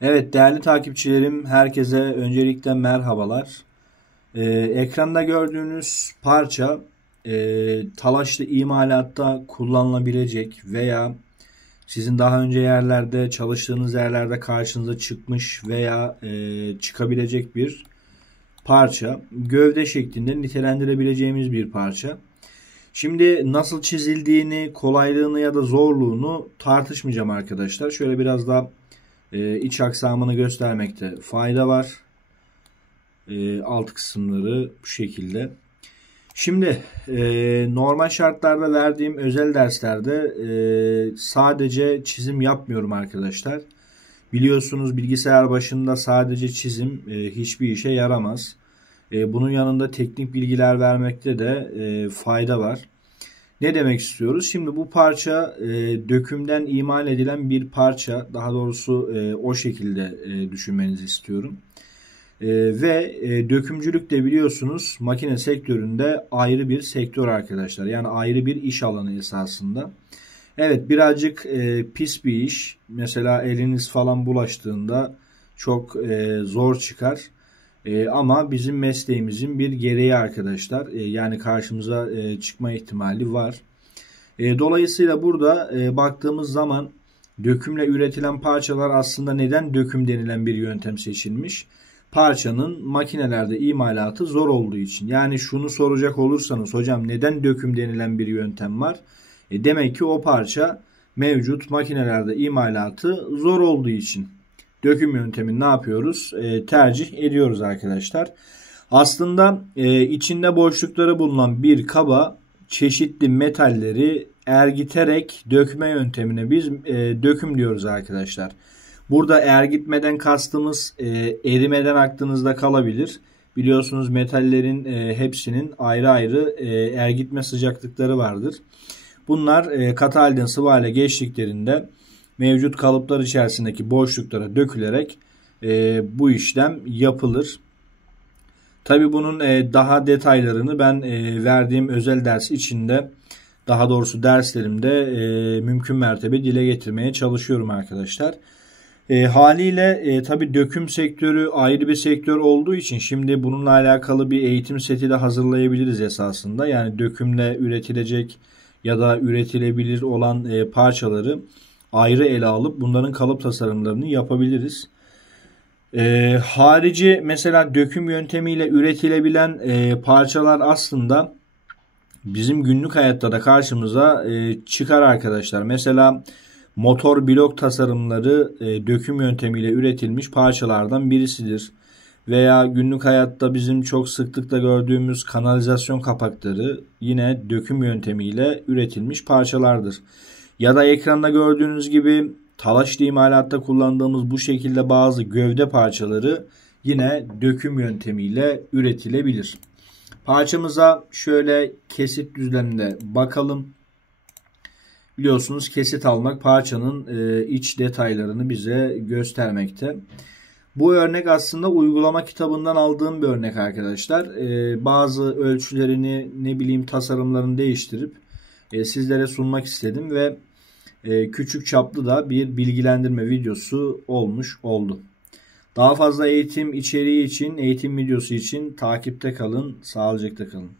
Evet değerli takipçilerim, herkese öncelikle merhabalar. Ekranda gördüğünüz parça talaşlı imalatta kullanılabilecek veya sizin daha önce yerlerde çalıştığınız yerlerde karşınıza çıkmış veya çıkabilecek bir parça. Gövde şeklinde nitelendirebileceğimiz bir parça. Şimdi nasıl çizildiğini, kolaylığını ya da zorluğunu tartışmayacağım arkadaşlar. Şöyle biraz daha iç aksamını göstermekte fayda var. Alt kısımları bu şekilde. Şimdi normal şartlarda verdiğim özel derslerde sadece çizim yapmıyorum arkadaşlar. Biliyorsunuz bilgisayar başında sadece çizim hiçbir işe yaramaz. Bunun yanında teknik bilgiler vermekte de fayda var. Ne demek istiyoruz? Şimdi bu parça dökümden imal edilen bir parça. Daha doğrusu o şekilde düşünmenizi istiyorum. Ve dökümcülük de biliyorsunuz makine sektöründe ayrı bir sektör arkadaşlar. Yani ayrı bir iş alanı esasında. Evet birazcık pis bir iş. Mesela eliniz falan bulaştığında çok zor çıkar. Ama bizim mesleğimizin bir gereği arkadaşlar. Yani karşımıza çıkma ihtimali var. Dolayısıyla burada baktığımız zaman dökümle üretilen parçalar aslında neden döküm denilen bir yöntem seçilmiş? Parçanın makinelerde imalatı zor olduğu için. Yani şunu soracak olursanız hocam neden döküm denilen bir yöntem var? Demek ki o parça mevcut makinelerde imalatı zor olduğu için. Döküm yöntemini ne yapıyoruz? Tercih ediyoruz arkadaşlar. Aslında içinde boşlukları bulunan bir kaba çeşitli metalleri ergiterek dökme yöntemine biz döküm diyoruz arkadaşlar. Burada ergitmeden kastımız erimeden aklınızda kalabilir. Biliyorsunuz metallerin hepsinin ayrı ayrı ergitme sıcaklıkları vardır. Bunlar katı halden sıvı hale geçtiklerinde mevcut kalıplar içerisindeki boşluklara dökülerek bu işlem yapılır. Tabi bunun daha detaylarını ben verdiğim özel ders içinde, daha doğrusu derslerimde mümkün mertebe dile getirmeye çalışıyorum arkadaşlar. Haliyle tabi döküm sektörü ayrı bir sektör olduğu için şimdi bununla alakalı bir eğitim seti de hazırlayabiliriz esasında. Yani dökümle üretilecek ya da üretilebilir olan parçaları ayrı ele alıp bunların kalıp tasarımlarını yapabiliriz. Harici mesela döküm yöntemiyle üretilebilen parçalar aslında bizim günlük hayatta da karşımıza çıkar arkadaşlar. Mesela motor blok tasarımları döküm yöntemiyle üretilmiş parçalardan birisidir. Veya günlük hayatta bizim çok sıklıkla gördüğümüz kanalizasyon kapakları yine döküm yöntemiyle üretilmiş parçalardır. Ya da ekranda gördüğünüz gibi talaşlı imalatta kullandığımız bu şekilde bazı gövde parçaları yine döküm yöntemiyle üretilebilir. Parçamıza şöyle kesit düzleminde bakalım. Biliyorsunuz kesit almak parçanın iç detaylarını bize göstermekte. Bu örnek aslında uygulama kitabından aldığım bir örnek arkadaşlar. Bazı ölçülerini tasarımlarını değiştirip sizlere sunmak istedim ve küçük çaplı da bir bilgilendirme videosu olmuş oldu. Daha fazla eğitim içeriği için, eğitim videosu için takipte kalın, sağlıcakla kalın.